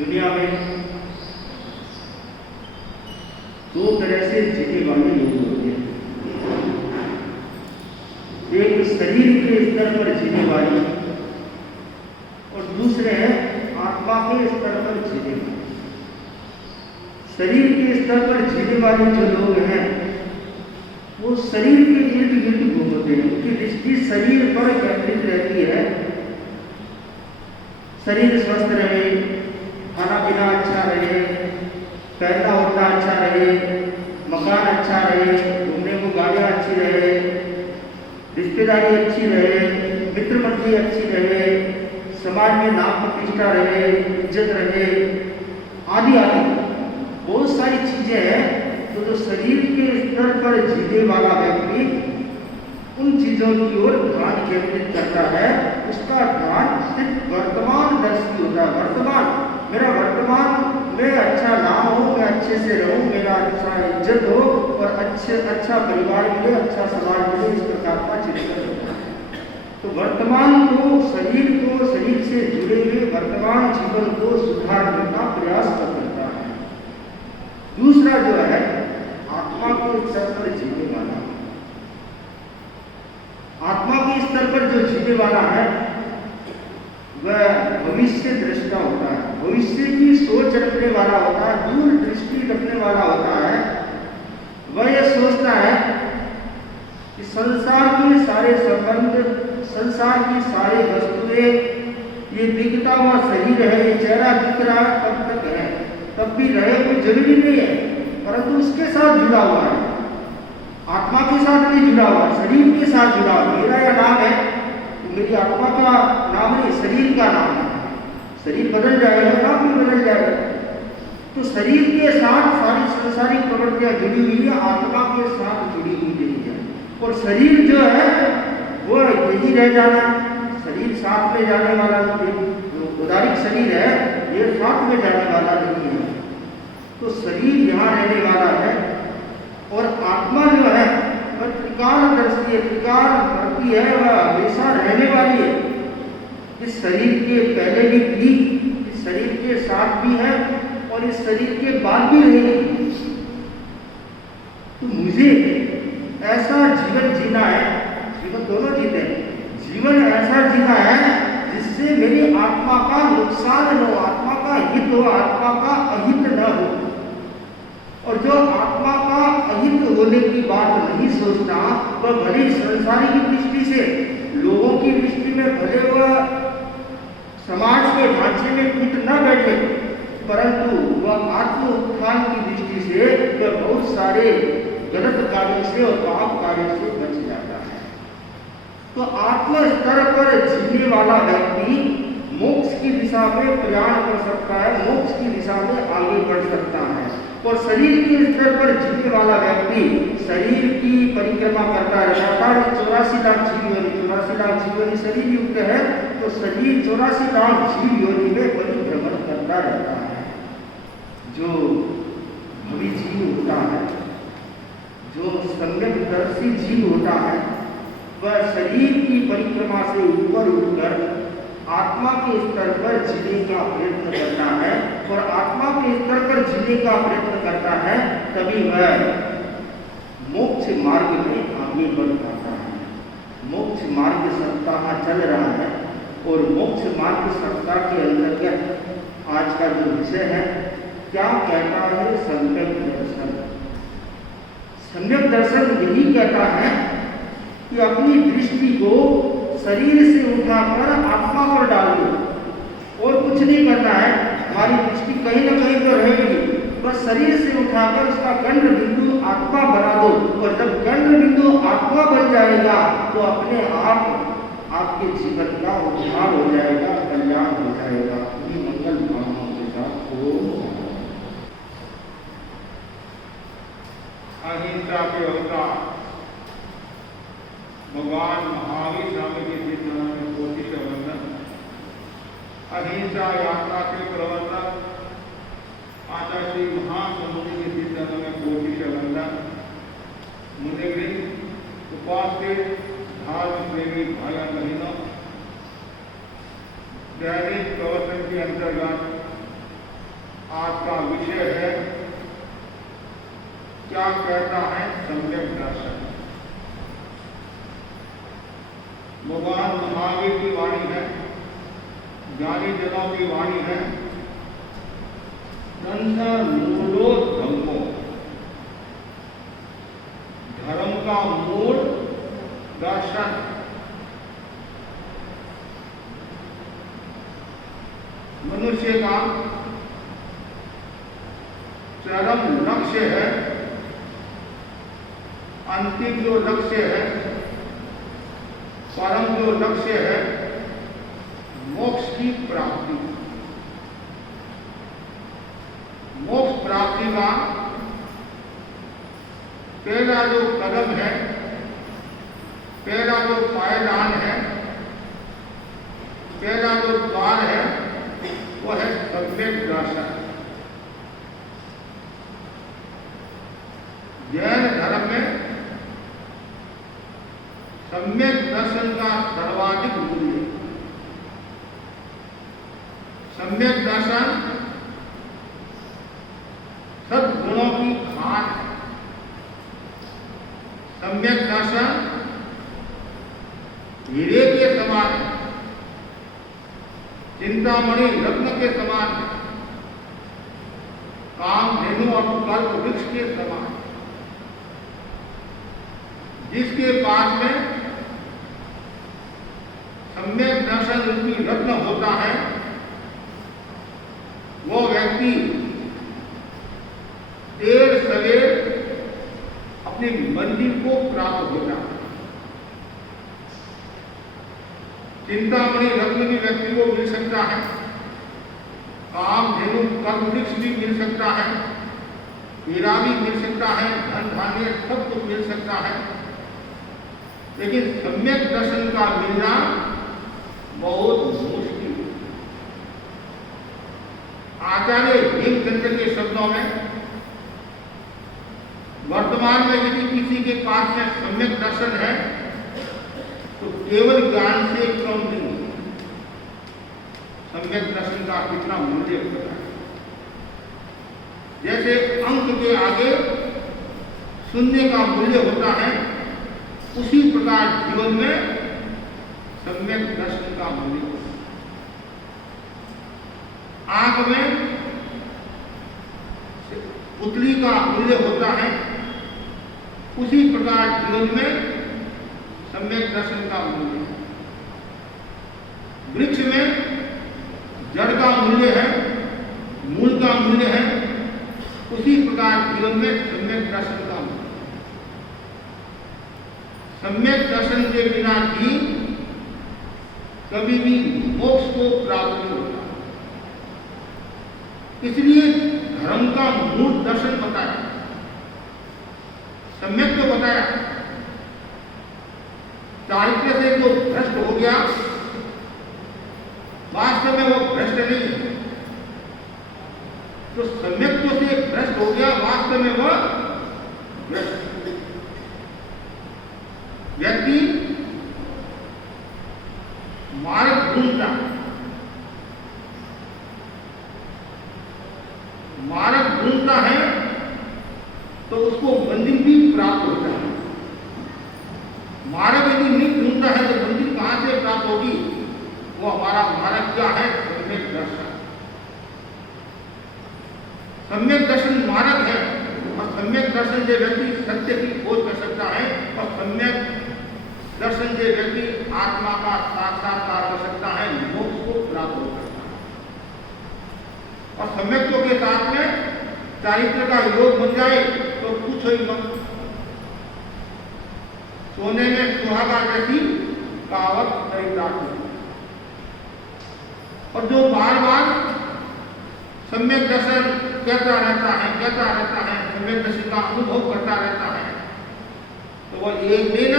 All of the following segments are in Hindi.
दुनिया में दो तरह से जीने वाले लोग होते हैं। एक शरीर के स्तर पर जीने वाले और दूसरे हैं आत्मा के स्तर पर जीने वाले। शरीर के स्तर पर जीने वाले जो लोग हैं वो शरीर के इर्द गिर्द घूमते हैं, उनकी दृष्टि शरीर पर केंद्रित रहती है। शरीर स्वस्थ रहे, खाना पीना अच्छा रहे, पहनना ओढ़ना अच्छा रहे, मकान अच्छा रहे, घूमने को गाड़ियाँ अच्छी रहे, रिश्तेदारी अच्छी रहे, मित्र मंडली अच्छी रहे, समाज में नाम प्रतिष्ठा रहे, इज्जत रहे, आदि आदि बहुत सारी चीजें हैं। तो जो शरीर के स्तर पर जीने वाला व्यक्ति उन चीजों की ओर ध्यान केंद्रित करता है, उसका ध्यान सिर्फ वर्तमान दर्शी होता है। वर्तमान, मेरा वर्तमान में अच्छा नाम हो, मैं अच्छे से रहूं, मेरा अच्छा इज्जत हो और अच्छा परिवार मिले, अच्छा समाज मिले, इस प्रकार का चिंतन होता है। तो वर्तमान को, शरीर से जुड़े हुए वर्तमान जीवन को सुधारने का प्रयास करता है। दूसरा जो है आत्मा के स्तर पर जीने वाला, आत्मा के स्तर पर जो जीने वाला है वह भविष्य दृष्टा होता है, भविष्य की सोच रखने वाला होता है, दूर दृष्टि रखने वाला होता है। वह यह सोचता है कि संसार के सारे संबंध, संसार की सारी वस्तुएं, ये दिखता हुआ शरीर है, ये चेहरा दिख रहा है तब तक है, तब भी रहे कोई जरूरी नहीं है, परंतु उसके साथ जुड़ा हुआ है, आत्मा के साथ नहीं जुड़ा हुआ, शरीर के साथ जुड़ा हुआ। मेरा यह नाम है, मेरी आत्मा का नाम नहीं, शरीर का नाम है। शरीर बदल जाएगा, नाम भी बदल जाएगा। तो शरीर के साथ सारी संसारिक प्रवृत्तियां जुड़ी हुई है, आत्मा के साथ जुड़ी हुई नहीं है। और शरीर जो है वो यही रह जाना, में जाने वाला जो उदारिक शरीर है ये साथ में जाने वाला नहीं है। तो शरीर यहाँ रहने वाला है और आत्मा जो है वह त्रिकालदर्शी है, त्रिकालदर्शी है, वह हमेशा रहने वाली है। इस शरीर के पहले भी थी, इस शरीर के साथ भी है और इस शरीर के बाद भी रहेगी। तो मुझे ऐसा जीवन जीना है, जीवन दोनों जीते हैं, जीवन ऐसा जीना है जिससे मेरी आत्मा का नुकसान न हो, आत्मा का हित हो, आत्मा का अहित न हो। और जो आत्मा का अहित होने की बात नहीं सोचता वह भले संसारी की दृष्टि से, लोगों की दृष्टि में भले वह समाज के ढांचे में फिट न बैठे, परंतु वह आत्म उत्थान की दृष्टि से वह बहुत सारे गलत कार्यों से और पाप कार्यों से बच जाता है। तो आत्म स्तर पर जीने वाला व्यक्ति मोक्ष की दिशा में प्रयाण कर सकता है, मोक्ष की दिशा में आगे बढ़ सकता है। और शरीर के स्तर पर जीने वाला व्यक्ति शरीर की परिक्रमा करता है। 84 लाख जीव योनि, 84 लाख जीव योनि शरीर युक्त है, तो शरीर 84 लाख जीव योनि में परिभ्रमण करता रहता है। जो भवी जीव होता है, जो सम्यकदर्शी जीव होता है, वह शरीर की परिक्रमा से ऊपर उठकर आत्मा के स्तर पर जीने का प्रयत्न करता है। और आत्मा के स्तर पर जीने का प्रयत्न करता है तभी वह मोक्ष मार्ग में आगे बढ़ पाता है। मोक्ष मार्ग सप्ताह चल रहा है और मोक्ष मार्ग सप्ताह के अंतर्गत आज का जो विषय है, क्या कहता है सम्यक दर्शन। सम्यक दर्शन यही कहता है कि अपनी दृष्टि को शरीर से उठाकर आत्मा पर डाल दो और कुछ नहीं करना है। हमारी दृष्टि कहीं ना कहीं तो रहेगी, बस शरीर से उठाकर उसका केंद्र बिंदु आत्मा बना दो। और जब केंद्र बिंदु आत्मा बन जाएगा तो अपने आप आपके जीवन का उद्धार हो जाएगा, कल्याण हो जाएगा। ये मंगल भावनाओं के साथ अहिंसा के अवतार भगवान महावीर स्वामी के चिंतन में कोटि का वंदन। अहिंसा यात्रा के प्रवर्तक आचार्य श्री महासमुद्र के चिंतन में कोटि का वंदन। मुनिवृंद, उपास्य, धर्म प्रेमी भाई बहनों, दैनिक प्रवचन के अंतर्गत आज का विषय है क्या कहता है सम्यक दर्शन। भगवान महावीर की वाणी है, ज्ञानी जनों की वाणी है। संसार मूलो धर्मो, धर्म का मूल दर्शन। मनुष्य का चरम लक्ष्य है, अंतिम जो लक्ष्य है, परम जो लक्ष्य है, मोक्ष की प्राप्ति। मोक्ष प्राप्ति का पहला जो कदम है, पहला जो पायदान है, पहला जो द्वार है, वह है सम्यक दर्शन। जैन धर्म में सम्यक दर्शन का सर्वाधिक मूल्य। सम्यक दर्शन सद्गुणों की खान है। सम्यक दर्शन हीरे के समान है, चिंतामणि रत्न के समान है, कामधेनु और कल्प वृक्ष के समान है। जिसके पास में सम्यक दर्शन रूपी रत्न होता है, वो व्यक्ति देर सवेर अपनी मंजिल को प्राप्त होता है। चिंतामणि रत्न भी व्यक्ति को मिल सकता है, कामधेनु कल्प वृक्ष भी मिल सकता है, हीरा भी मिल सकता है, धन धान्य सब कुछ मिल सकता है। लेकिन सम्यक दर्शन का मिलना बहुत भीमचंद्र के शब्दों में, वर्तमान में यदि किसी के पास में सम्यक दर्शन है तो केवल ज्ञान से कम नहीं, सम्यक दर्शन का कितना मूल्य होता है। जैसे अंक के आगे शून्य का मूल्य होता है, उसी प्रकार जीवन में सम्यक दर्शन का मूल्य होता है। आंख में पुतली का मूल्य होता है, उसी प्रकार जीवन में सम्यक दर्शन का मूल्य है। वृक्ष में जड़ का मूल्य है, मूल का मूल्य है, उसी प्रकार जीवन में सम्यक दर्शन का मूल्य। सम्यक दर्शन के बिना भी कभी भी मोक्ष को प्राप्त नहीं होता। इसलिए धर्म का मूल दर्शन बताया, सम्यक तो बताया। चारित्र से जो भ्रष्ट हो गया, वास्तव में वो भ्रष्ट नहीं है। तो सम्यक से भ्रष्ट हो गया, वास्तव में वह भ्रष्ट। व्यक्ति मार्ग ढूंढता, मार्ग ढूंढता है तो उसको मंदिर भी प्राप्त होता है। मार्ग यदि नहीं ढूंढता है तो मंदिर कहां से प्राप्त होगी? वो हमारा मार्ग क्या है? सम्यक दर्शन। सम्यक दर्शन मार्ग है, और सम्यक दर्शन से व्यक्ति सत्य की खोज कर सकता है, और सम्यक दर्शन से व्यक्ति आत्मा का साक्षात्कार कर सकता है, मोक्ष को प्राप्त हो सकता है। और सम्यक्त्व के साथ में चारित्र का योग बन जाए तो कुछ ही मत। सोने में सुहागा जैसी कहावत चरितार्थ है। और जो बार बार सम्यक दर्शन कहता रहता है, सम्यक दर्शन का अनुभव करता रहता है, तो वह एक दिन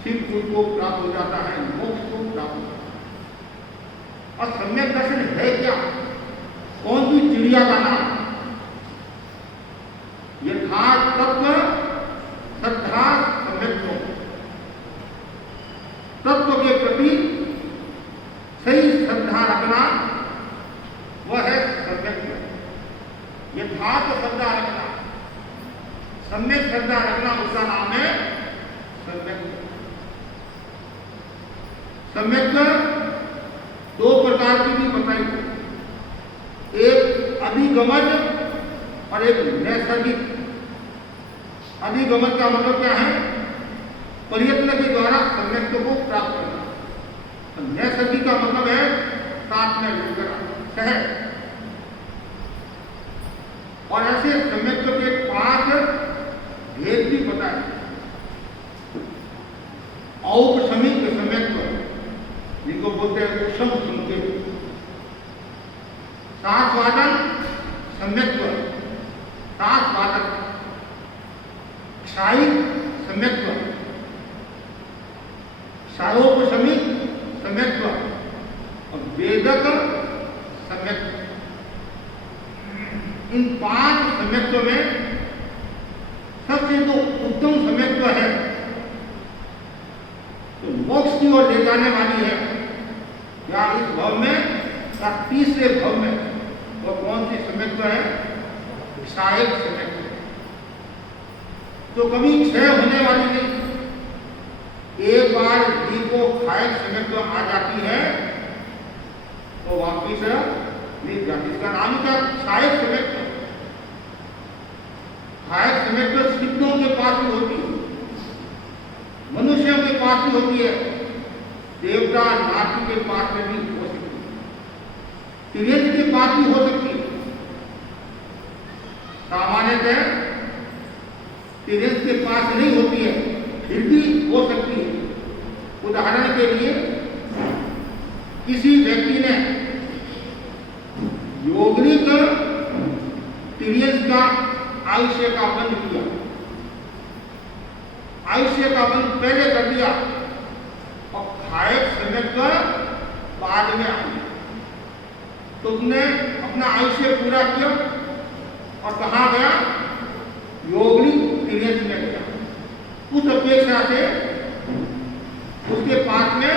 शिव को प्राप्त हो जाता है, मोक्ष को प्राप्त हो जाता है। और सम्यक दर्शन है क्या? कौन सी चिड़िया का नाम? यथार्थ तत्व श्रद्धा सम्यक्त्व। तत्व के प्रति सही श्रद्धा रखना, वह है सम्यक्त्व। यथार्थ श्रद्धा रखना, सम्यक श्रद्धा रखना, उसका नाम है सम्यक्त्व। सम्यक्त्व दो प्रकार की भी बताई, एक अधिगमज और एक नैसर्गिक। अधिगमज का मतलब क्या है? प्रयत्न के द्वारा सम्यक्त्व को प्राप्त करना। नैसर्गिक का मतलब है साथ में मिलकर सहज। और ऐसे सम्यक्त्व के 5 भेद भी बताए। औपशमिक सम्यक्त्व, जिनको बोलते हैं उपशम संकेत। सास्वादन सम्यक्त्व, सास्वादन। क्षायिक सम्यक्त्व, क्षारोपशमिक सम्यक्त्व और वेदक सम्यक्त्व। इन 5 सम्यक्त्व में सबसे जो उत्तम सम्यक्त्व है, तो मोक्ष की ओर ले जाने वाली है, या इस भव में या तीसरे भव में, वो कौन सी सम्यक्त्व है? क्षायिक सम्यक्त्व, जो कभी क्षय होने वाली नहीं। एक बार जीव को क्षायिक सम्यक्त्व आ जाती है तो वापिस नहीं जाती। इसका नाम क्या? क्षायिक सम्यक्त्व। क्षायिक सम्यक्त्व सिद्धों के पास भी होती है, मनुष्यों के पास भी होती है, देवता नाती के पास में भी हो सकती है, त्रियंत्र के पास भी हो सकती है। सामान्यतः त्रियंत्र के पास नहीं होती है, फिर भी हो सकती है। उदाहरण के लिए, किसी व्यक्ति ने यौगिक त्रियंत्र का आयुष्य का बंध किया, आयुष्य का बंध पहले कर दिया, और क्षायिक सम्यक्त्व बाद में आ गया, तो उसने अपना आयुष्य पूरा किया और कहाँ गया? योगिनी तीर्थ में गया। उस अपेक्षा से उसके पास में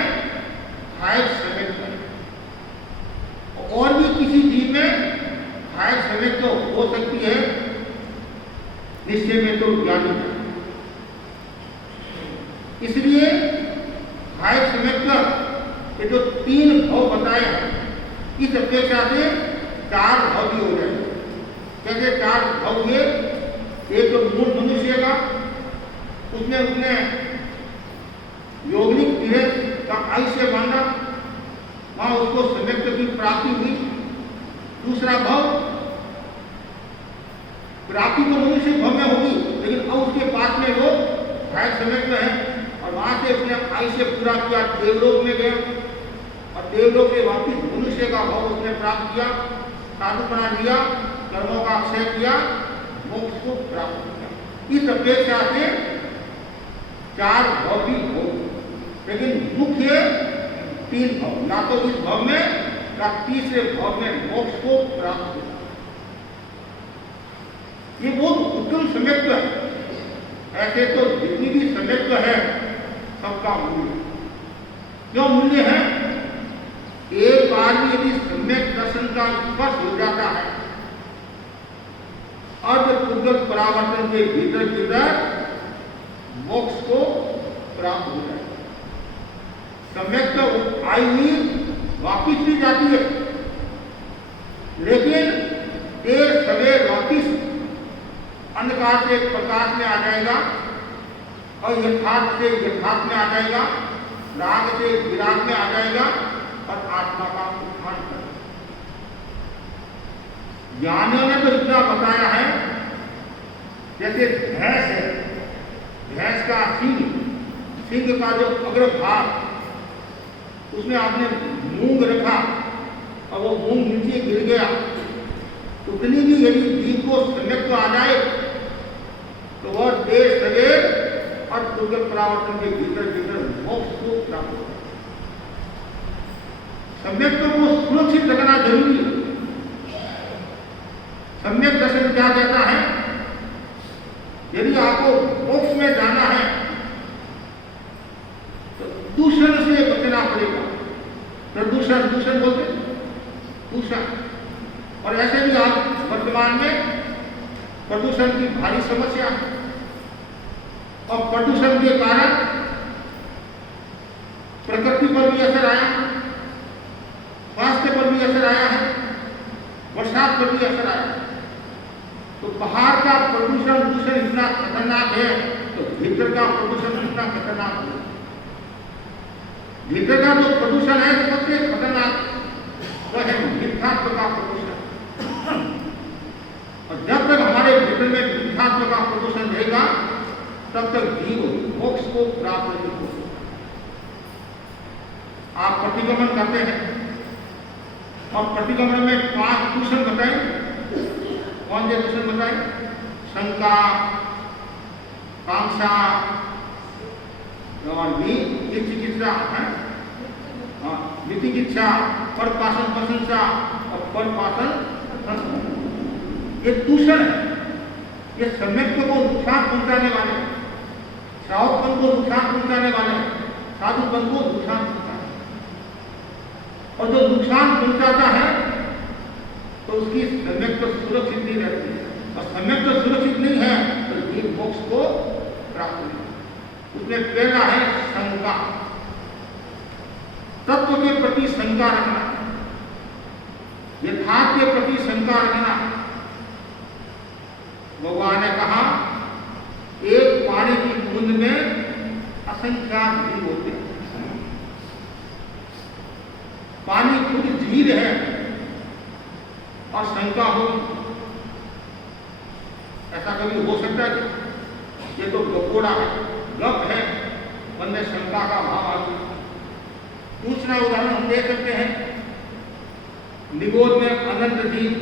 हायर समय है। और भी किसी जीव में हायर समय तो हो सकती है, निश्चय में तो ज्ञानी है। इसलिए हायर समय का ये जो 3 भाव बताए हैं, इस अपेक्षा से 4 भाव भी हो जाएंगे। कैसे 4 भाव हुए? एक तो मूल मनुष्य का, उसने योगिनी तीर्थ का आयुष्य माना, वहां उसको सम्यक की प्राप्ति हुई। दूसरा भाव, प्राप्ति तो मनुष्य भाव में होगी, लेकिन अब उसके पास में वो हायर सम्यक है और वहां से उसने आयुष्य पूरा किया, देवलोक में गया और देवलोक से वापिस मनुष्य का भाव उसने प्राप्त किया, साधुपना लिया, कर्मों का अक्षय किया, मोक्ष को प्राप्त किया। इस अपेक्षा से 4 भाव भी हो, लेकिन मुख्य 3 भाव, ना तो इस भाव में या तीसरे भाव में मोक्ष को प्राप्त किया। ये बहुत उत्तम सम्यक्त्व है। ऐसे तो जितनी भी सम्यक्त्व है सबका मूल्य, क्यों मूल्य है? एक बार भी यदि सम्यक दर्शन का स्पर्श हो जाता है, अर्धपूर्वक परावर्तन के भीतर मोक्ष को प्राप्त हो जाए। सम्यक तो आई हुई वापिस भी जाती है, लेकिन देर सवेर वापिस अंधकार से प्रकाश में आ जाएगा और यथार्थ से यथार्थ में आ जाएगा, राग से विराग में आ जाएगा और आत्मा का उत्थान करेगा। ज्ञानियों ने तो इतना बताया है, जैसे भैंस है, भैंस का सिंह का जो अग्रभाग, उसमें आपने मूंग रखा और वो मूंग नीचे गिर गया, उतनी भी यदि जीव को सम्यक तो आ जाए तो वह देर सवेर और पूर्व परावर्तन के भीतर मोक्ष को प्राप्त होगा। सम्यक तो को सुरक्षित रखना जरूरी है। सम्यक दर्शन क्या कहता है? यदि आपको मोक्ष में जाना है तो दूषण से बचना पड़ेगा। दूषण बोलते दूषण, और ऐसे भी आप वर्तमान में प्रदूषण की भारी समस्या है और प्रदूषण के कारण प्रकृति पर भी असर आया, स्वास्थ्य पर भी असर आया है, बरसात पर भी असर आया। तो बाहर का प्रदूषण दूषण इतना खतरनाक है तो भीतर का प्रदूषण इतना खतरनाक है। भीतर का जो प्रदूषण है सबसे खतरनाक वह है मिथ्यात्व का प्रदूषण। और जब तक हमारे भीतर में मिथ्यात्व का प्रदूषण रहेगा तब तक जीव मोक्ष को प्राप्त नहीं हो सकता। आप प्रतिगमन करते हैं और प्रतिगमन में 5 दूषण बताए। कौन से दूषण बताए? शंका, कांक्षा और विचिकित्सा है, विचिकित्सा, परपासन प्रशंसा और परपासन संस्कार। ये दूषण है, ये सम्यक्त्व को नुकसान पहुंचाने वाले, श्रावकपन को नुकसान पहुंचाने वाले, साधुपन को नुकसान पहुंचाने। और जो नुकसान पहुंचाता है तो उसकी सम्यक्त्व सुरक्षित नहीं रहती है, और सम्यक्त्व सुरक्षित नहीं है तो जीव मोक्ष को प्राप्त नहीं। उसमें पहला है शंका, तत्व के प्रति शंका रखना, यथार्थ के प्रति शंका रखना। भगवान ने कहा एक पानी की बूंद में असंख्यात जीव होते हैं। पानी खुद झील है और शंका होगी, ऐसा कभी हो सकता है? ये तो गपोड़ा है, गप है, मन में शंका का भाव आ गया। दूसरा उदाहरण हम दे सकते हैं, निगोद में अनंत जीव,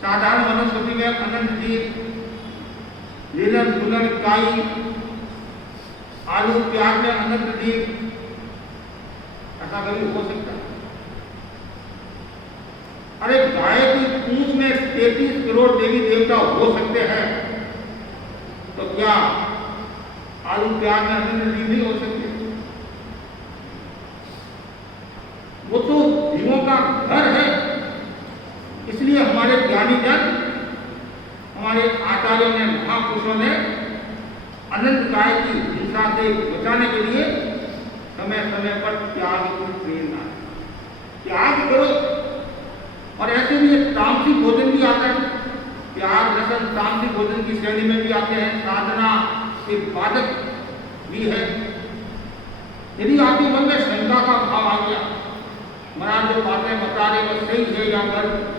साधारण वनस्पति में अनंत जीव, लीलन फूलन काई, आलू प्याज में अनंत जीव, ऐसा कभी हो सकता है? अरे गाय की पूंछ में 33 करोड़ देवी देवता हो सकते हैं, तो क्या आलू प्याज में अनंत जीव नहीं हो सकते? वो तो जीवों का घर है। इसलिए हमारे ज्ञानी जन, हमारे आचार्यों ने, महापुरुषों ने अनंत गाय की हिंसा से बचाने के लिए समय समय पर त्याग की प्रेरणा, त्याग करो। और ऐसे भी एक तामसिक भोजन भी आता है, त्याग रसन तामसिक भोजन की श्रेणी में भी आते हैं, साधना के बाधक भी है। यदि आपके मन में शंका का भाव आ गया, महाराज जो बातें बता रहे वो सही है या गलत,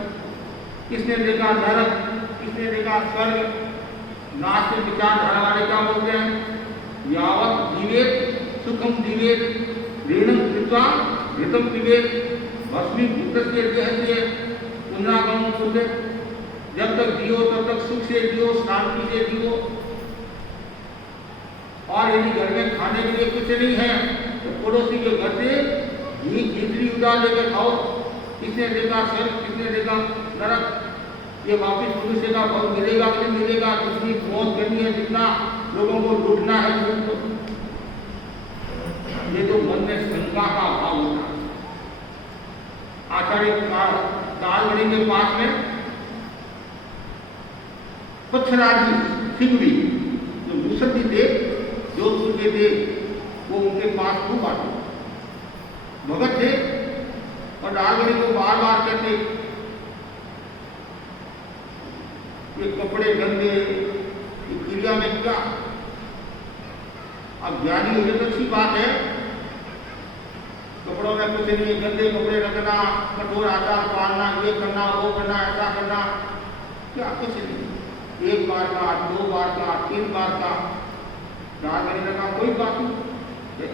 किसने देखा नरक, किसने देखा स्वर्ग, नास्तिक विचारधारा वाले क्या बोलते हैं, यावत जीवेत सुखम जीवेत ऋणम कृत्वा घृतम पिबेत भस्मीभूतस्य देहस्य पुनरागमनं कुरुते। जब तक जियो तब तक सुख से जियो, शांति से जियो। और यदि घर में खाने के लिए कुछ नहीं है तो पड़ोसी के घर से घी खिचड़ी उड़ा लेकर खाओ। किसने देखा स्वर्ग, किसने देखा नरक? ये वापिस मनुष्य का फल मिलेगा कि नहीं मिलेगा? जितनी मौत करनी है, जितना लोगों को लूटना है, ये तो मन में शंका का अभाव होता है। आचार्य कालगढ़ी के पास में पच्छराजी सिंगड़ी जो मुसद्दी थे, जोधपुर के थे, वो उनके पास खूब आते भगत थे और डालगढ़ी को बार बार कहते ये कपड़े गंदे, क्रिया में क्या? अब ज्ञानी हो तो अच्छी बात है, कपड़ों में कुछ नहीं, गंदे कपड़े रखना, कठोर आचार पालना, ये करना, वो करना, ऐसा करना, क्या कुछ नहीं। एक बार का, 2 बार का, 3 बार का, 4 महीने का कोई बात नहीं।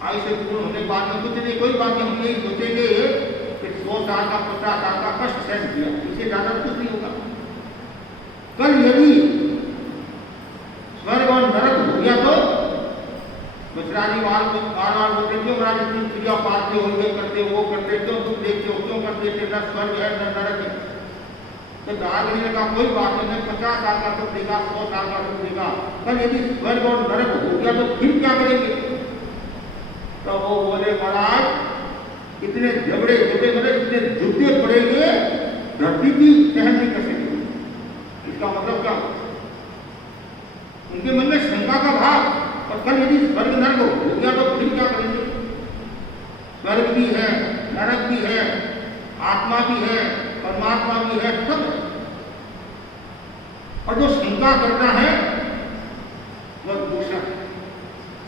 आयु से पूर्ण होने के बाद में कुछ नहीं, कोई बात नहीं। हम यही सोचेंगे कि 100 साल का, 50 साल का कष्ट सहन किया, इससे ज्यादा कुछ नहीं होगा। कल यदि स्वर्ग और नरक हो गया तो गुजराती बार बार बोलते क्यों महाराज इतनी क्रिया पालते हो, ये करते वो करते, क्यों दुख देखते हो, क्यों करते थे? न स्वर्ग है न नरक है। तो दार्शनिक का कोई बात नहीं, 50 साल का सुख देगा, 100 साल का सुख देगा। कल यदि स्वर्ग और नरक हो गया तो फिर क्या करेंगे? तो वो बोले महाराज इतने झगड़े झगड़े बड़े, इतने जुटे पड़ेंगे, धरती भी सहन नहीं कर सकेगी। इसका मतलब क्या? उनके मन में शंका का भाव। और कल यदि स्वर्ग नरक हो गया तो फिर क्या करेंगे? स्वर्ग भी है, नरक भी है, आत्मा भी है, परमात्मा भी है, सब। और जो शंका करता है वह दूषक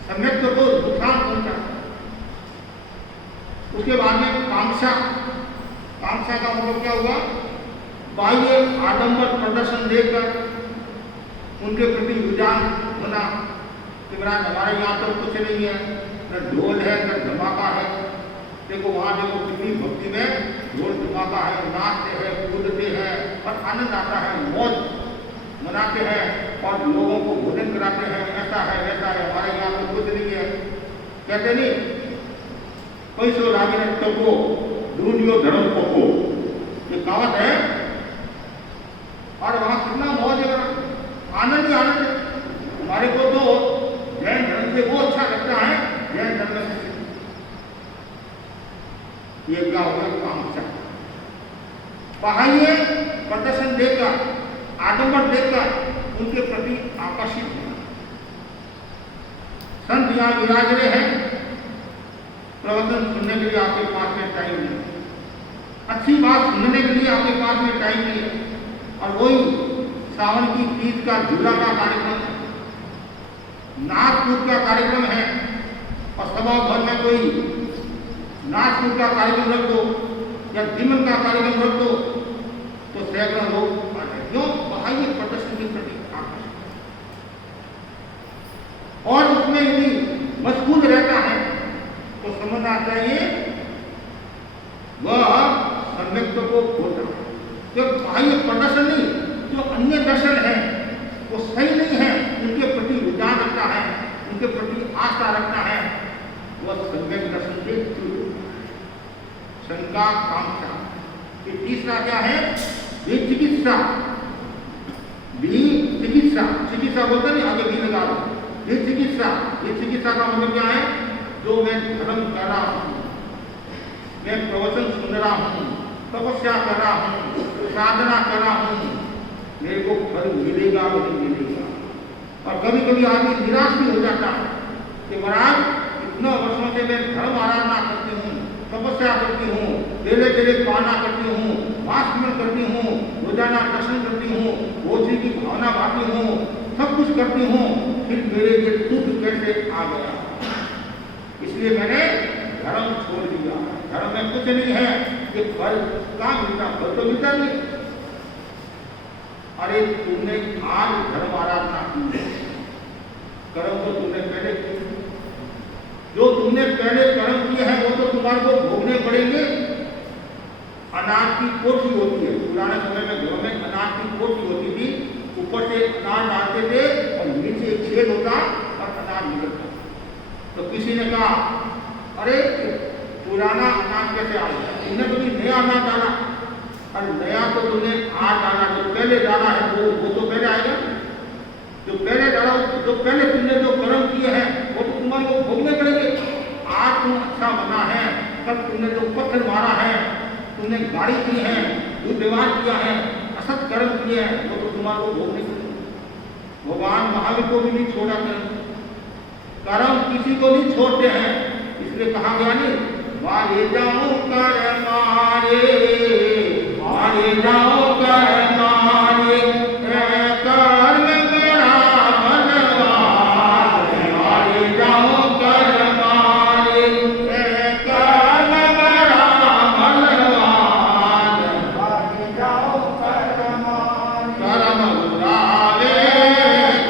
सम्यक को नुकसान पहुंचा। उसके बाद में कामशा, कामशा का मतलब क्या हुआ? बाह्य आडंबर प्रदर्शन देखकर उनके प्रति रुझान होना कि महाराज हमारे यहाँ तो कुछ नहीं है, न ढोल है न धमाका है। देखो वहाँ देखो कितनी भक्ति में ढोल धमाका है, नाचते हैं, कूदते हैं और आनंद आता है, मौज मनाते हैं और लोगों को भोजन कराते हैं। ऐसा है वैसा है, हमारे यहाँ तो कुछ नहीं है। कहते नहीं पैसो राजी ने तको ढूंढियो धर्म पको, ये कहावत है। और वहाँ कितना मौज है, आनंद ही आनंद है। हमारे को तो जैन धर्म से वो अच्छा लगता है, जैन धर्म से ये क्या होगा? कामशा, बाह्य प्रदर्शन देकर, आडंबर देकर उनके प्रति आकर्षित होना। संत यहाँ विराज रहे हैं, प्रवचन सुनने के लिए आपके पास में टाइम नहीं, अच्छी बात सुनने के लिए आपके पास में टाइम नहीं है। और वही सावन की तीज का झूला का कार्यक्रम है, नाच कूद का कार्यक्रम है, और सभा भर में कोई नाच कूद का कार्यक्रम रख दो या धीमन का कार्यक्रम रख दो तो सैकड़ों लोग आ जाए। क्यों? बाह्य प्रदर्शन के प्रति आकर्षण। और उसमें यदि मशगूल रहता है तो समझना चाहिए वह सम्यक्त्व को खोता है। जो बाह्य प्रदर्शन नहीं, जो अन्य दर्शन है वो सही नहीं है, उनके प्रति रुझान रखता है, उनके प्रति आस्था रखता है, वह सम्यक दर्शन से चूक। शंका, कामशा, कि तीसरा क्या है, विचिकित्सा। विचिकित्सा, चिकित्सा बोलते नहीं, आगे भी लगा दो। विचिकित्सा, विचिकित्सा का मतलब क्या है, जो मैं धर्म कर रहा हूँ, मैं प्रवचन सुन रहा हूँ, तपस्या कर रहा हूँ, साधना कर रहा हूँ, मेरे को फल मिलेगा नहीं मिलेगा। और कभी कभी आदमी निराश भी हो जाता है कि महाराज इतना वर्षों से मैं धर्म आराधना करती हूँ, तपस्या करती हूँ, डेले डेले पाना करती हूँ, वास्तव करती हूँ, रोजाना दर्शन करती हूँ, भोजी की भावना बांटती हूँ, सब कुछ करती हूँ, फिर मेरे ये दुख कैसे आ गया। इसलिए मैंने धर्म छोड़ दिया। धर्म में कुछ नहीं है, ये फल कहाँ मिलता, फल तो मिलता नहीं। अरे तुमने आज धर्म आराधना की, कर्म तो तुमने पहले किए, जो तुमने पहले कर्म किए हैं वो तो तुम्हारे को भोगने पड़ेंगे। अनाज की कोठी होती है, पुराने समय में घरों में अनाज की कोठी होती थी, ऊपर से अनाज डालते थे और नीचे एक छेद होता और अनाज निकलता। तो किसी ने कहा अरे पुराना अनाज कैसे आ गया, तुमने तो भी नया अनाज डाला। और नया तो तुमने आज डाला, जो पहले डाला है वो तो पहले आएगा। जो पहले डाला, जो पहले तुमने जो कर्म किए हैं वो तो तुम्हारे को भोगने पड़ेंगे। आज तुम अच्छा बना है, तब तुमने जो पत्थर मारा है, तुमने गाड़ी की है, दुर्व्यवहार किया है, असत कर्म किए हैं, वो तो तुम्हारे को भोगने पड़ेंगे। भगवान महावीर को भी नहीं छोड़ा कर्म किसी को नहीं छोड़ते हैं। इसलिए कहा गया नहीं, मारे जाओ कर मारे, मारे जाओ कर मारे, कर्म बड़ा बलवान, मारे जाओ कर मारे, कर्म बड़ा बलवान, मारे जाओ कर मारे, कर्म बुरावे,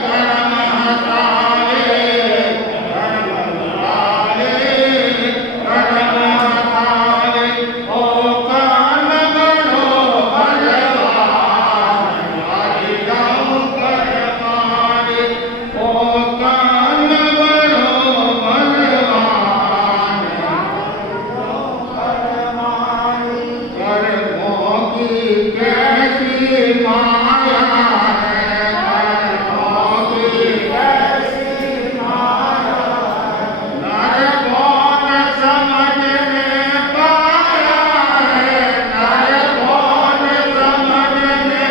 कर्म हटावे, कर्म बुरावे, कर्म हटावे, ओ कर्म बड़ो बलवान, मारे जाओ कर मारे, ओ कर्म बड़ो बलवान, कर्मों की कैसी माया है, कर्मों की कैसी माया है, नर कौन समझने पाया है, नर कौन समझने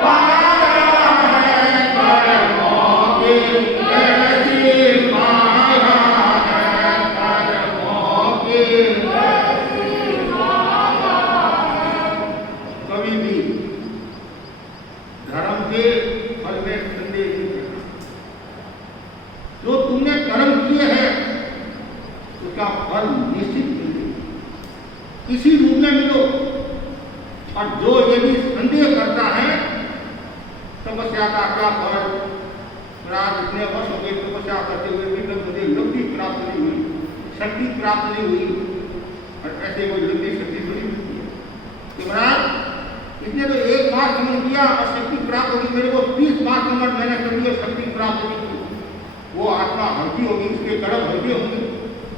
पाया है, कर्मों की कैसी माया है, कर्मों की कैसी माया है। कभी भी धर्म के फल में संदेह नहीं करना। जो तुमने कर्म किए हैं उसका फल निश्चित मिलेगा, किसी रूप में मिलो। और जो यदि संदेह करता है तपस्या का क्या फल, रात इतने वर्ष हो गए तपस्या करते हुए भी तक मुझे लंबी प्राप्त नहीं हुई, शक्ति प्राप्त नहीं हुई, और ऐसे कोई लंबी शक्ति थोड़ी मिलती है कि महाराज इसने तो 1 मास गमन किया और शक्ति प्राप्त होगी, मेरे को 30 मास गमन मैंने कर दिया, शक्ति प्राप्त होगी। वो आत्मा हल्की होगी, उसके कर्म हल्के होंगे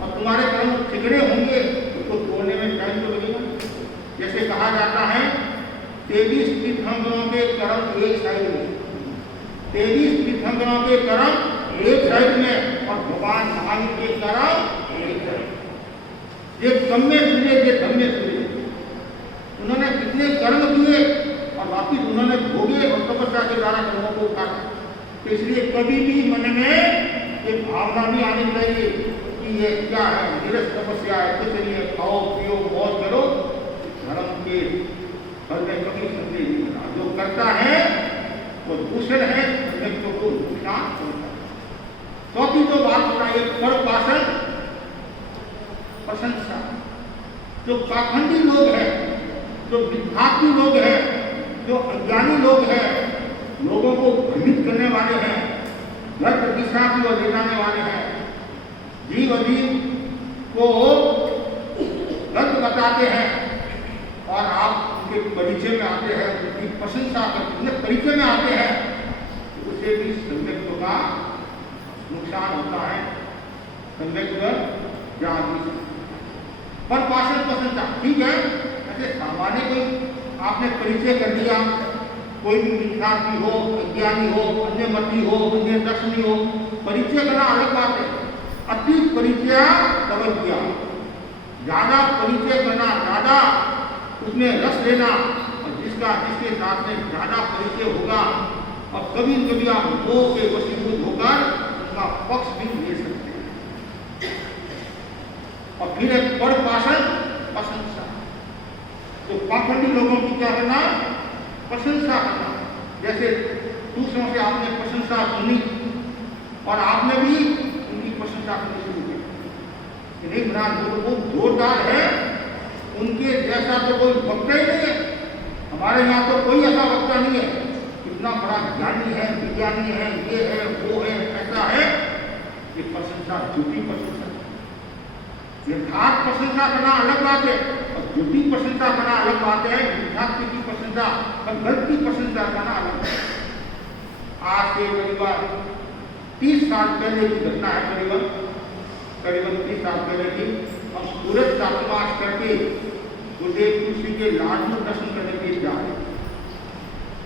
और तुम्हारे कर्म ठिकरे होंगे, उसको तोड़ने में टाइम तो लगेगा। जैसे कहा जाता है 23 तीर्थंकरों के कर्म एक साइड में, 23 तीर्थंकरों के कर्म एक साइड में और भगवान महावीर के कर्म एक साइड। ये कम में सुने, ये धम में सुने। उन्होंने कितने कर्म किए और वापिस उन्होंने भोगे और तपस्या के द्वारा कर्मों को काटा। तो इसलिए कभी भी मन में ये भावना नहीं आनी चाहिए कि ये क्या है, निरस तपस्या है, कुछ नहीं है, खाओ पियो मौज करो। धर्म के फल में कभी संदेह नहीं करना। जो करता है वो दूषण है, व्यक्तियों को नुकसान होता है। चौथी जो बात बताइए, परपाषण प्रशंसा। जो पाखंडी लोग हैं, जो विद्यार्थी लोग हैं, जो अज्ञानी लोग हैं, लोगों को भ्रमित करने वाले हैं, व्यर्थ दिशा की ओर ले जाने वाले हैं, जीव अजीव को गलत बताते हैं और आप उनके परिचय में आते हैं, उनकी प्रशंसा करते हैं, परिचय में आते हैं, तो उसे भी सम्यक्त्व का नुकसान होता है। सम्यक्त्व जाति परपाषण प्रशंसा ठीक है, ऐसे सामान्य कोई आपने परिचय कर दिया, कोई भी विद्यार्थी हो, अज्ञानी हो, अन्य मती हो, अन्य दर्शनी हो, परिचय करना अलग बात है। अति परिचय अवज्ञा, ज्यादा परिचय करना, ज्यादा उसमें रस लेना, और जिसके साथ में ज्यादा परिचय होगा और कभी कभी आप मोह के वशीभूत होकर उसका पक्ष भी ले सकते हैं। और फिर एक बड़ पाषण प्रशंसा, तो पाखंडी लोगों की क्या करना, प्रशंसा करना। जैसे दूसरों से आपने प्रशंसा सुनी और आपने भी उनकी प्रशंसा करनी शुरू की, नहीं महाराज वो बहुत जोरदार है, उनके जैसा तो कोई वक्ता ही नहीं है, हमारे यहाँ तो कोई ऐसा वक्ता नहीं है, इतना बड़ा ज्ञानी है, विज्ञानी है, ये है, वो है, ऐसा है। ये प्रशंसा झूठी प्रशंसा, यथार्थ प्रशंसा करना अलग बात है और झूठी प्रशंसा करना अलग बात है। यथार्थ की प्रशंसा और गलत की प्रशंसा करना अलग है। आज से करीबन 30 साल पहले की घटना है, करीबन 30 साल पहले की। हम सूरत का प्रवास करके गुरुदेव तुलसी के लाडू दर्शन करने के लिए जा रहे,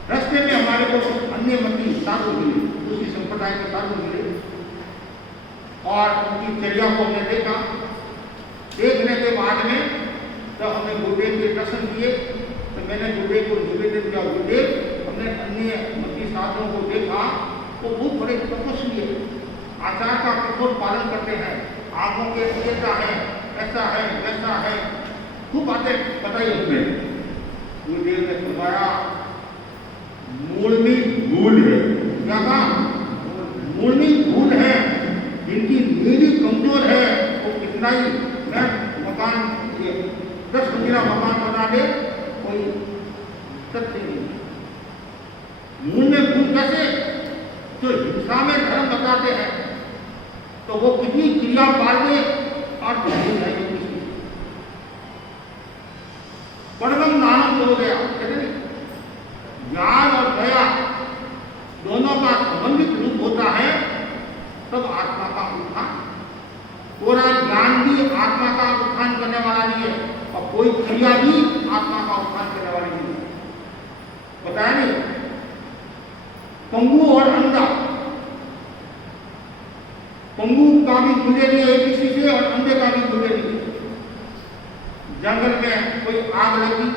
रास्ते में हमारे को अन्य मती साधु मिले, दूसरी संप्रदाय के साधु मिले और उनकी चर्या को हमने देखा। देखने के बाद में जब हमने गुरुदेव के दर्शन किए तो मैंने गुरुदेव को निवेदन किया, गुरुदेव हमने अन्य मती साधुओं को देखा वो बहुत बड़े तपस्वी है, आचार का कठोर पालन करते हैं, आंखों के ऐसा है, ऐसा है, वैसा है, खूब बातें बताई उसने। गुरुदेव ने फरमाया मूल में भूल है, क्या कहा, मूल में भूल है, जिनकी नींव कमजोर है वो कितना ही मैं मकान 10 मंजिला मकान बना दे, कोई सत्य नहीं। मूल में भूल कैसे, जो हिंसा में धर्म बताते हैं तो वो कितनी क्रिया पालने और भूल है, परम नानक हो गया। ज्ञान और दया दोनों का संबंधित रूप होता है तब आत्मा का उत्थान। पूरा ज्ञान भी आत्मा का उत्थान करने वाला नहीं है और कोई क्रिया भी आत्मा का उत्थान करने वाली नहीं है। बताया नहीं, पंगु और अंधा, पंगु का भी जुड़े नहीं है किसी से और अंधे का भी जुड़े नहीं। जंगल में कोई आग लगी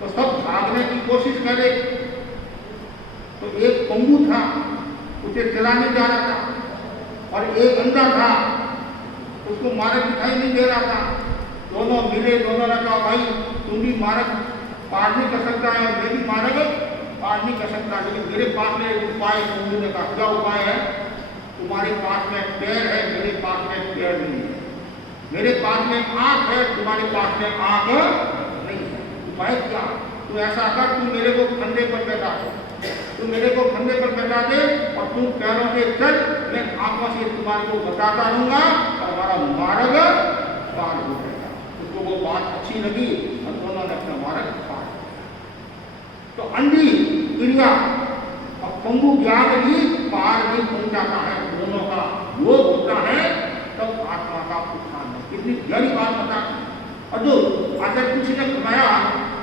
तो सब भागने की कोशिश करे, तो एक पंगु था उसे जलाने जा रहा था और एक अंधा था उसको मार्ग दिखाई नहीं दे रहा था। दोनों मिले, दोनों ने कहा भाई तुम भी मार्ग पार नहीं कर सकता है और मैं भी मार्ग पार नहीं कर सकता, लेकिन मेरे पास में एक उपाय। पंगु ने कहा क्या उपाय है, तुम्हारे पास में पैर है, मेरे पास में पैर नहीं है, मेरे पास में आंख है, तुम्हारे पास में आंख नहीं है। उपाय क्या, तू ऐसा कर, तू मेरे को कंधे पर बैठा दे, तू मेरे को कंधे पर बैठा दे और तू पैरों से चल, मैं आंखों से तुम्हारे को बताता रहूंगा और हमारा मार्ग पार हो जाएगा। उसको वो बात अच्छी लगी और दोनों ने अपना मार्ग पार। तो अंधी क्रिया और पंगु ज्ञान भी पार नहीं पहुंचाता है, दोनों का योग होता है तब आत्मा का उत्थान है। कितनी गहरी बात बता। और जो आचार्य तुलसी ने फरमाया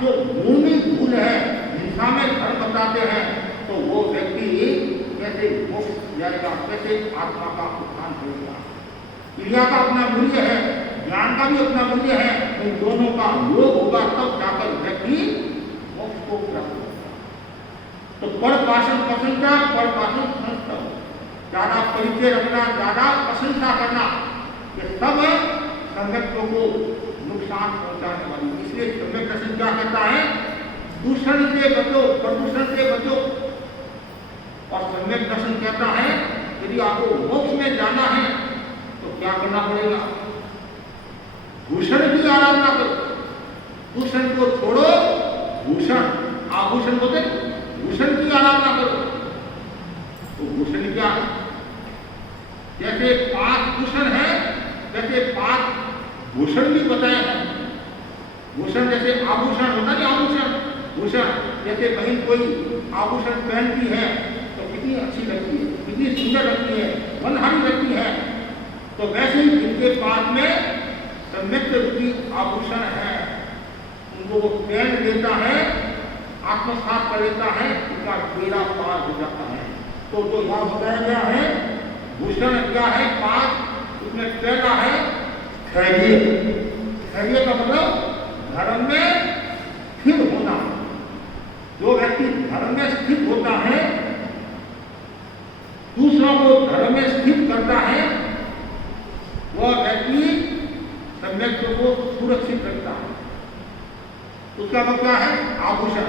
जो मूल में भूल है, हिंसा में धर्म बताते हैं, तो वो व्यक्ति कैसे मोक्ष जाएगा, कैसे आत्मा का उत्थान करेगा। क्रिया का अपना मूल्य है, ज्ञान का भी अपना मूल्य है, इन दोनों का योग होगा तब जाकर व्यक्ति मोक्ष को प्राप्त होगा। तो पर पाषण प्रशंसा, पर पाषण संस्था, ज्यादा परिचय रखना, ज्यादा प्रशंसा करना, ये सब संगठनों को नुकसान पहुंचाने वाली। इसलिए सम्यक दर्शन क्या कहता है, दूषण से बचो, प्रदूषण से बचो। और सम्यक दर्शन कहता है यदि आपको मोक्ष में जाना है तो क्या करना पड़ेगा, भूषण की आराधना करो, दूषण को छोड़ो, भूषण आभूषण बोलते, भूषण की आराधना करो। तो भूषण क्या है, जैसे 5 भूषण है वैसे 5 भूषण भी बताए हैं। भूषण जैसे आभूषण होता है, आभूषण भूषण, जैसे बहन कोई आभूषण पहनती है तो कितनी अच्छी लगती है, कितनी सुंदर लगती है, मनहारी लगती है। तो वैसे ही जिनके पास में सम्यक रूपी आभूषण है उनको वो चैन देता है, आत्मसात कर लेता है, उनका बेड़ा पार हो जाता है। तो जो यहाँ बताया गया है भूषण क्या है, पांच, उसमें पहला है धैर्य। धैर्य का मतलब धर्म में स्थिर होना। जो व्यक्ति धर्म में स्थित होता है, दूसरों को धर्म में स्थित करता है, वह व्यक्ति सम्यक्त्व को सुरक्षित रखता है। उसका मतलब क्या है, आभूषण।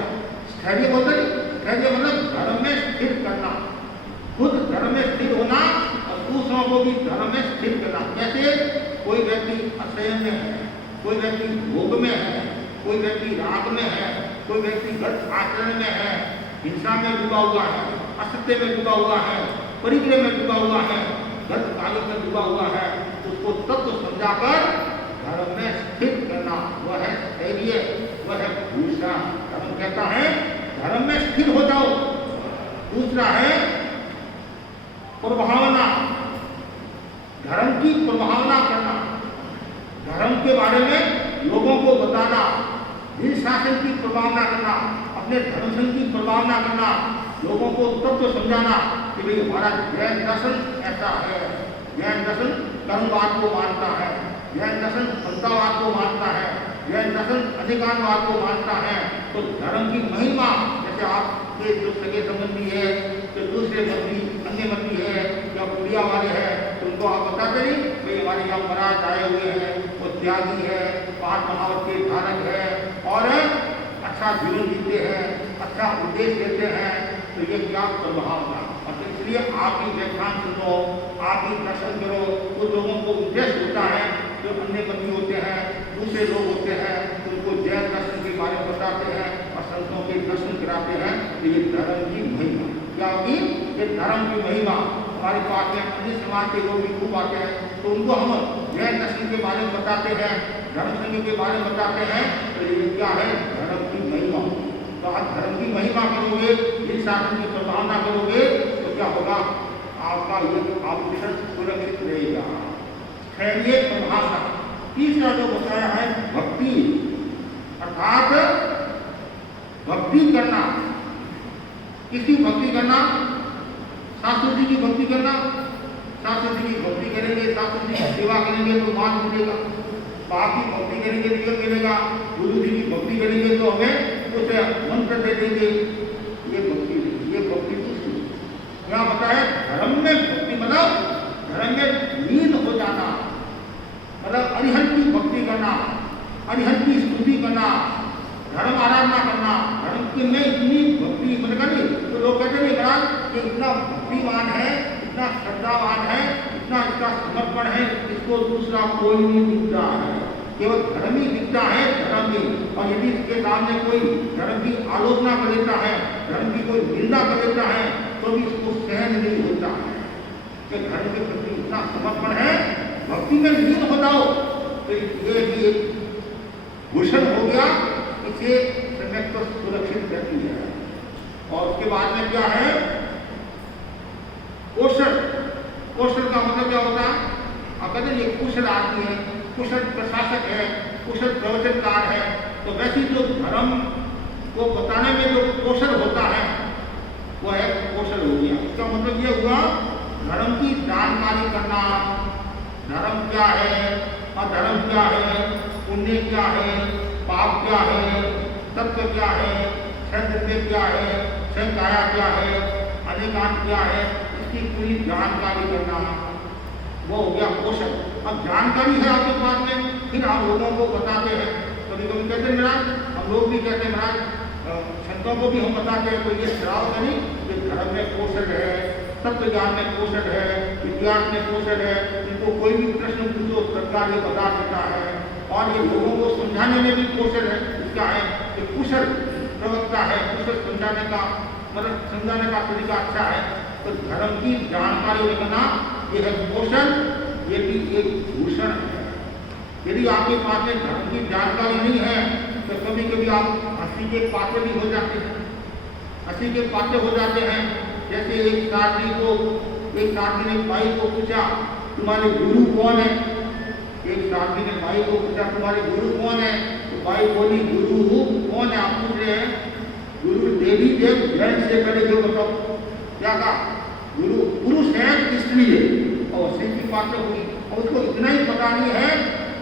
स्थैर्य मतलब, स्थैर्य मतलब धर्म में स्थिर करना, खुद धर्म में स्थिर होना और दूसरों को भी धर्म में स्थिर करना। जैसे कोई व्यक्ति असंयम में है, कोई व्यक्ति भोग में है, कोई व्यक्ति राग में है, कोई व्यक्ति गलत आचरण में है, हिंसा में डूबा हुआ है, असत्य में डूबा हुआ है, परिग्रह में डूबा हुआ है, गलत कार्य में डूबा हुआ है, उसको तत्व समझाकर धर्म में स्थिर करना, वह है धैर्य, वह है भूषण। धर्म कहता है धर्म में स्थिर हो जाओ। दूसरा है प्रभावना, धर्म की प्रभावना करना, धर्म के बारे में लोगों को बताना, वीर शासन की प्रभावना करना, अपने धर्म संघ की प्रभावना करना, लोगों को तत्व समझाना कि भाई हमारा जैन दर्शन ऐसा है। जैन दर्शन कर्मवाद को मानता है, जैन दर्शन समतावाद को मानता है, जैन दर्शन अधिकारवाद को मानता है। तो धर्म की महिमा, जैसे आपके जो सगे संबंधी है, जो दूसरे मंत्री, अन्य मंत्री है या पुड़िया वाले हैं, तो उनको आप बताते नहीं भाई हमारे यहाँ महाराज आए हुए हैं, वो त्यागी है, 5 महावत के धारक है और अच्छा जीवन जीते हैं, अच्छा उपदेश देते हैं। तो ये क्या प्रभावना। और तो इसलिए आप ही व्याख्यान सुनो, आप ही दर्शन करो। उन लोगों को उद्देश्य होता है, जो अन्य मंत्री होते हैं, दूसरे लोग होते हैं, उनको जैन दर्शन के बारे में बताते हैं और संतों के दर्शन कराते हैं। तो ये धर्म की महिमा क्या होगी, ये धर्म की महिमा। हमारे पास में अन्य समाज के लोग भी खूब आते हैं, तो उनको हम जैन दर्शन के बारे में बताते हैं, धर्म संघ के बारे में बताते हैं। तो ये क्या है, धर्म की महिमा। तो आप धर्म की महिमा करोगे, वीर शासन की प्रभावना करोगे, तो क्या होगा, आपका ये आभूषण सुरक्षित रहेगा। धैर्य प्रभावना। तीसरा जो बताया है भक्ति, अर्थात भक्ति करना। किसकी भक्ति करना, शास्त्र जी की भक्ति करना। शास्त्र जी की भक्ति करेंगे, शास्त्र जी की सेवा करेंगे तो मान मिलेगा। बाप की भक्ति करेंगे तो मिलेगा। गुरु जी की भक्ति करेंगे तो हमें उसे मंत्र दे देंगे। ये भक्ति, ये भक्ति दूसरी। क्या बताया, धर्म में भक्ति मतलब धर्म में लीन हो जाना, मतलब अरिहंत की भक्ति करना, अरिहंत की स्तुति करना, धर्म आराधना करना। धर्म की में इतनी भक्ति मतलब नहीं, तो लोग कहते नहीं महाराज ये इतना भक्तिमान है, इतना श्रद्धावान है, इतना इसका समर्पण है, इसको दूसरा कोई नहीं दिखता है, केवल धर्म ही दिखता है, धर्म ही। और यदि इसके सामने कोई धर्म की आलोचना कर देता है, धर्म की कोई निंदा कर देता है, तो भी इसको सहन नहीं होता है कि धर्म के प्रति इतना समर्पण है। भक्ति में लीन हो जाओ, तो ये भी भूषण हो गया, इसे सम्यक तो सुरक्षित रहती है। और उसके बाद में क्या है, कौशल। कौशल का मतलब क्या होता है, आप कहते हैं ये कुशल आदमी है, कुशल प्रशासक है, कुशल प्रवचनकार है। तो वैसे जो धर्म को बताने में जो कौशल होता है वो है कौशल हो गया। इसका मतलब ये हुआ धर्म की जानकारी करना, धर्म क्या है, अधर्म क्या है, पुण्य क्या है, पाप क्या है, तत्व क्या है, क्षत्रिय क्या है, क्षयकाया क्या है, अनेकांत क्या है, इसकी पूरी जानकारी करना, वो हो गया कौशल। अब जानकारी है आपके पास में, फिर आप लोगों को बताते हैं। कभी कभी कहते हैं महाराज, हम लोग भी कहते हैं महाराज, संतों को भी हम बताते हैं, तो ये श्राव नहीं, ये धर्म में कौशल है, तत्व ज्ञान में कौशल है, इतिहास में कौशल है, इनको कोई भी प्रश्न पूछो सरकार ये बता देता है। और ये लोगों को समझाने में भी कौशल है, इसका है कि कुशल प्रवक्ता है, कुशल समझाने का मतलब समझाने का तरीका अच्छा है। तो धर्म की जानकारी रखना ये है कौशल, ये भी एक भूषण है। यदि आपके पास में धर्म की जानकारी नहीं है तो कभी कभी आप हंसी के पात्र भी हो जाते हैं, हंसी के पात्र हो जाते हैं। जैसे एक साथी ने भाई को पूछा तुम्हारे गुरु कौन है, एक साथी ने भाई को पूछा तुम्हारे गुरु कौन है, तो भाई बोली गुरु कौन है, आप पूछ रहे हैं? गुरु देवी देव जैन से पहले जो बताओ क्या कहा? गुरु पुरुष है स्त्री है और स्त्री की बात होगी और उसको इतना ही पता नहीं है,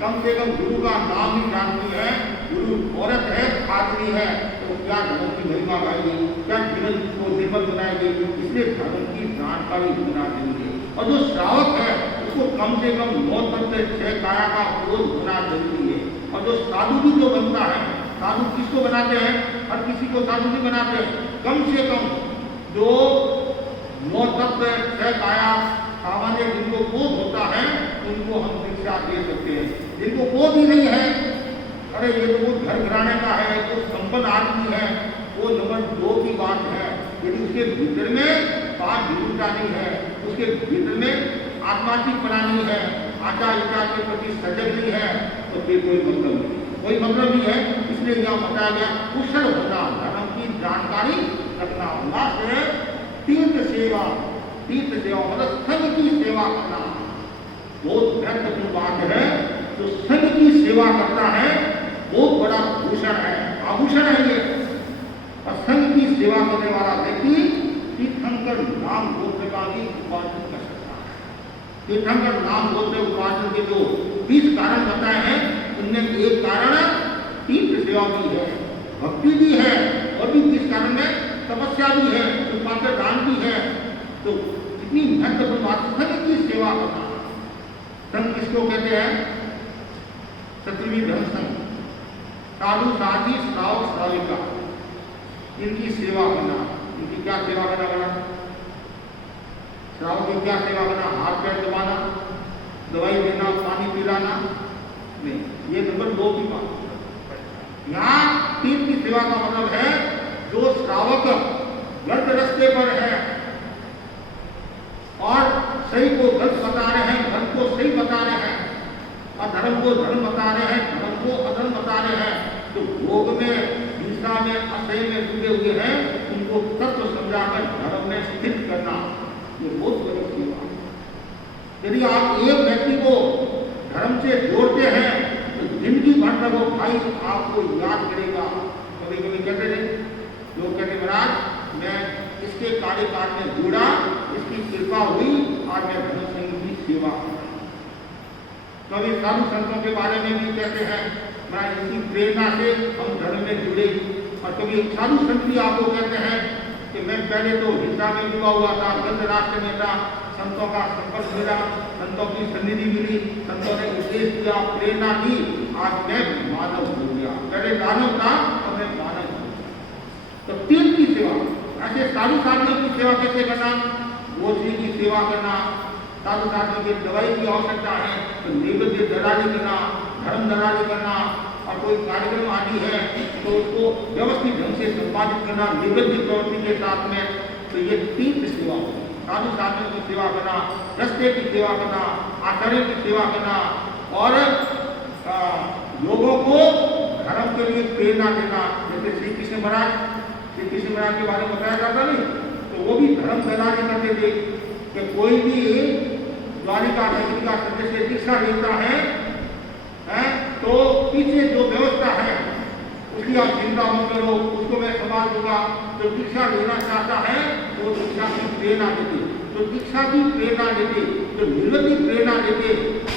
कम से कम गुरु का नाम ही जानती है, गुरु औरत है, आदमी है, तो क्या धर्म की महिमा गाएगी, क्या जीवन को निर्मल बनाएगी, इसलिए धर्म की जानकारी होना चाहिए। और जो श्रावक है उसको कम से कम 9 तत्व 6 काया का बोध होना जरूरी है। और जो साधु भी जो बनता है, साधु किसको बनाते हैं? हर किसी को साधु भी बनाते हैं, कम से कम जो 9 तत्व 6 काया सामान्य जिनको बोध होता है उनको हम शिक्षा दे सकते हैं। जिनको बोध ही नहीं है, अरे ये तो वो घर घराने का है, तो संपन्न आदमी है, वो नंबर 2 की बात है। यदि उसके भीतर में बात विरुद्धता नहीं है, उसके भीतर में आत्मार्थिक बना नहीं है, आचार विचार के प्रति सजग नहीं है, तो फिर कोई मतलब नहीं, कोई मतलब नहीं है। इसलिए यहाँ बताया गया कुशल होना, धर्म की जानकारी रखना, लास्ट है तीर्थ सेवा। तीर्थ सेवा मतलब संघ की सेवा करना, बहुत महत्वपूर्ण बात है। जो संघ की सेवा करता है बहुत बड़ा भूषण है, आभूषण है ये। और संघ की सेवा करने वाला व्यक्ति तीर्थंकर नाम गोत्र का भी उपार्जन कर सकता है। तीर्थंकर नाम गोत्र उपार्जन के जो 20 कारण बताए हैं, उनमें एक कारण तीर्थ सेवा भी है, भक्ति भी है, और भी 20 कारण में तपस्या भी है, उपासना दान भी है। तो इतनी महत्वपूर्ण बात संघ की सेवा करना। संघ किसको कहते हैं? सतवी धर्म संघ, साधु साधी श्रावक श्राविका, इनकी सेवा करना। इनकी क्या सेवा करना? श्रावक की क्या सेवा करना? हाथ पैर दबाना, दवाई देना, पानी पिलाना नहीं, ये नंबर 2 की बात। यहाँ 3 की सेवा का मतलब है जो श्रावक गलत रास्ते पर है और सही को गलत बता रहे हैं, धर्म को सही बता रहे हैं, अधर्म को धर्म बता रहे हैं, धर्म को अधर्म बता रहे हैं, तो भोग में, हिंसा में, असह्य में डूबे हुए हैं, उनको तत्व समझाकर धर्म में स्थित करना, ये बहुत बड़ी सेवा। यदि आप एक व्यक्ति को धर्म से जोड़ते हैं तो जिंदगी भर तक वो भाई आपको याद करेगा। कभी कभी कहते थे लोग, कहते महाराज मैं इसके कार्यकाल में जुड़ा, इसकी कृपा हुई, आज मैं धर्म संघ की सेवा। कभी साधु संतों के बारे में भी कहते हैं मैं इसकी प्रेरणा से हम धर्म में जुड़े। और कभी साधु संत भी आपको कहते हैं कि मैं पहले तो हिंसा में डूबा हुआ था, गलत रास्ते में था, संतों का संपर्क मिला, संतों की सन्निधि मिली, संतों ने उपदेश दिया, प्रेरणा दी, आज मैं मानव हो गया। पहले दानव था और मैं मानव हो गया। तो 3 की सेवा। ऐसे साधु साथियों की सेवा कैसे करना? गोश्री की सेवा करना, साधु साथियों की दवाई की आवश्यकता है तो नैवेद्य दलाली करना, धर्म दलाली करना, और कोई कार्यक्रम आदि है तो उसको व्यवस्थित ढंग से संपादित करना नैवेद्य प्रवृत्ति के साथ में। तो ये 3 सेवा होगी। साधु साथियों की सेवा करना, रस्ते की सेवा करना, आचार्य की सेवा करना, और लोगों को धर्म के लिए प्रेरणा देना। जैसे श्री कृष्ण महाराज के बारे में बताया जाता नहीं, तो वो भी धर्म दलाली करते थे कि कोई भी द्वारिका नगरी का सदस्य दीक्षा लेता है तो पीछे जो व्यवस्था है उसकी आप चिंता मत करो, उसको मैं संभाल दूंगा। जो दीक्षा लेना चाहता है वो दीक्षा की प्रेरणा देते, तो दीक्षा की प्रेरणा देते, जो निर्वृत्ति प्रेरणा देते,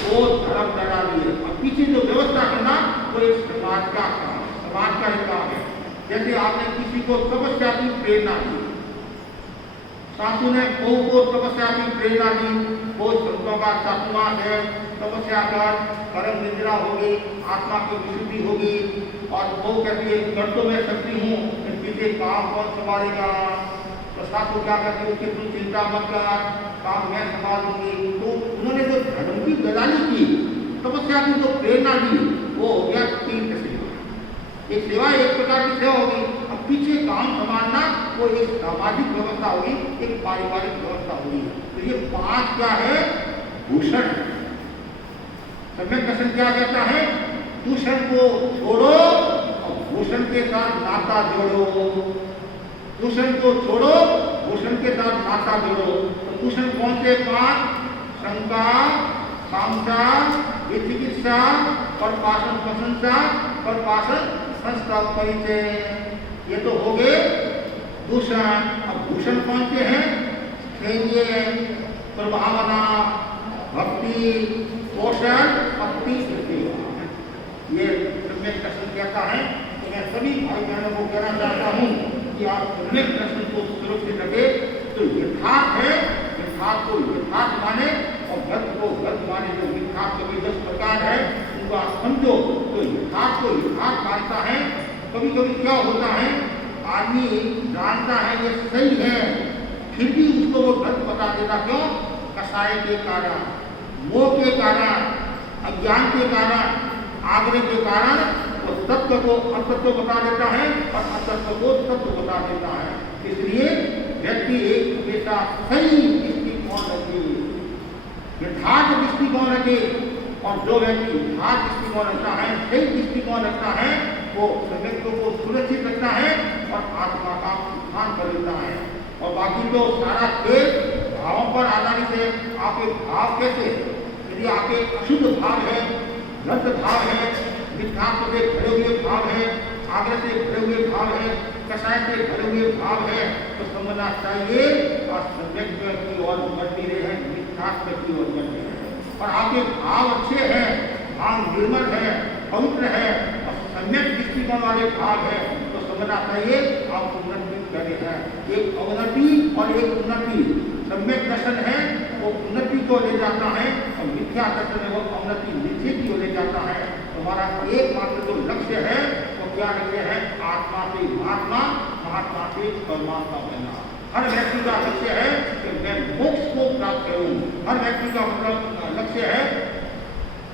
वो धर्म दलाली है। और पीछे जो व्यवस्था करना वो एक समाज का काम, समाज का ही काम है। जैसे आपने किसी को तपस्या की प्रेरणा दी, सासू ने बहू को तपस्या की प्रेरणा दी, वो संतों का चातुर्मास है, तपस्या कर, कर्म निद्रा होगी, आत्मा की विशुद्धि होगी। और वो कहती है कर तो मैं सकती हूँ, पीछे काम कौन संभालेगा? तो सासू क्या कहती है, उसकी तुम चिंता मत कर, काम मैं संभाल दूंगी। तो उन्होंने जो धर्म की दलाली की, तपस्या की जो प्रेरणा दी, वो हो गया 3 सेवा। एक सेवा एक प्रकार की सेवा होगी, अब पीछे काम संभालना वो एक सामाजिक व्यवस्था होगी, एक पारिवारिक व्यवस्था होगी। तो ये 5 क्या है? भूषण। सम्यक दर्शन क्या कहता है? दूषण को छोड़ो और भूषण के साथ नाता जोड़ो। दूषण को छोड़ो, भूषण के साथ नाता जोड़ो। तो दूषण कौन से 5? शंका, कामना, विचिकित्सा, परपासन प्रशंसा, परपासन संस्था परिचय। ये तो हो गए भूषण। अब भूषण कौन से हैं? स्थैर्य, प्रभावना, भक्ति, पोषण, भक्ति, ये सम्यक दर्शन कहता है। तो मैं सभी भाई बहनों को कहना चाहता हूँ कि आप सम्यक दर्शन को सुरक्षित रखे। तो यथार्थ है, यथार्थ को यथार्थ माने और गत को गत माने। जो यथार्थ के 10 प्रकार है उनको आप समझो। तो यथार्थ को यथार्थ मानता है। कभी कभी क्या होता है, आदमी जानता है ये सही है, फिर भी उसको वो गलत बता देता। क्यों? कसाय के कारण, मोह के कारण, अज्ञान के कारण, आग्रह के कारण वो तत्व को असत्य बता देता है और असत्य को सत्य बता देता है। इसलिए व्यक्ति एक हमेशा सही दृष्टिकोण रखे, यथार्थ दृष्टिकोण रखे। और जो व्यक्ति यथार्थ दृष्टिकोण रखता है, सही दृष्टिकोण रखता है, वो व्यक्ति को सुरक्षित रखता है और आत्मा का उत्थान कर लेता है। और बाकी तो सारा खेल भावों पर आधारित है। आपके भाव कैसे? यदि आपके अशुद्ध भाव है, गलत भाव है, मिथ्यात्व से भरे हुए भाव है, आग्रह से भरे हुए भाव है, कषाय से भरे हुए भाव है, तो समझना चाहिए और सम्यक की ओर बढ़ती रहे, मिथ्यात्व की ओर बढ़ती रहे। और आपके भाव अच्छे हैं, भाव निर्मल है, पवित्र है और सम्यक दृष्टिकोण वाले भाव है, तो समझना चाहिए आप उन्नति कर रहे हैं। एक अवनति और एक उन्नति। सम्यक दर्शन है वो उन्नति को ले जाता है और मिथ्या दर्शन है वो अवनति नीचे की ओर ले जाता है। हमारा एकमात्र जो लक्ष्य है वो क्या लक्ष्य है? आत्मा से महात्मा, महात्मा से परमात्मा बनना। हर व्यक्ति का लक्ष्य है कि मैं मोक्ष को प्राप्त करूं। हर व्यक्ति का मतलब लक्ष्य है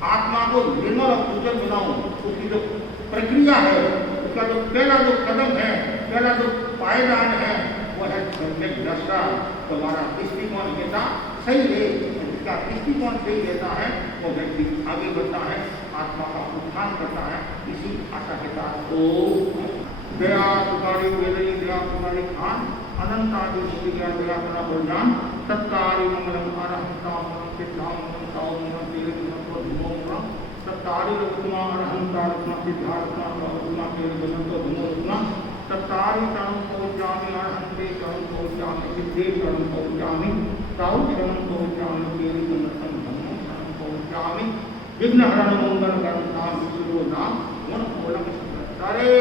आत्मा को निर्मल और पूजन बनाऊं। उसकी जो प्रक्रिया है, उसका जो पहला जो कदम है, पहला जो पायदान है, वो है सम्यक दर्शन। तो हमारा दृष्टिकोण हमेशा सही है। जिसका दृष्टिकोण सही रहता है वो व्यक्ति आगे बढ़ता है, आत्मा का उत्थान करता है। इसी आशा के साथ दया सुकारी वेदई दया सुकारी खान अनंत आदि ज्ञान दया करा बलिदान सत्कारी मंगलम अरहंताम सिद्धाम ताओ तेरे धुमो सत्कारी रत्ना अरहंता रत्ना सिद्धार्थना रत्ना तेरे बनंतो धुमो रत्ना सत्कारी शरण पहुंचामी अरहंते शरण पहुंचामी सिद्धे शरण पहुंचामी ताऊ शरण पहुंचामी तेरे बनंतम धुमो शरण पहुंचामी विघ्न हरण मंगल करम नाम विष्णु नाम गुण पूर्ण हरे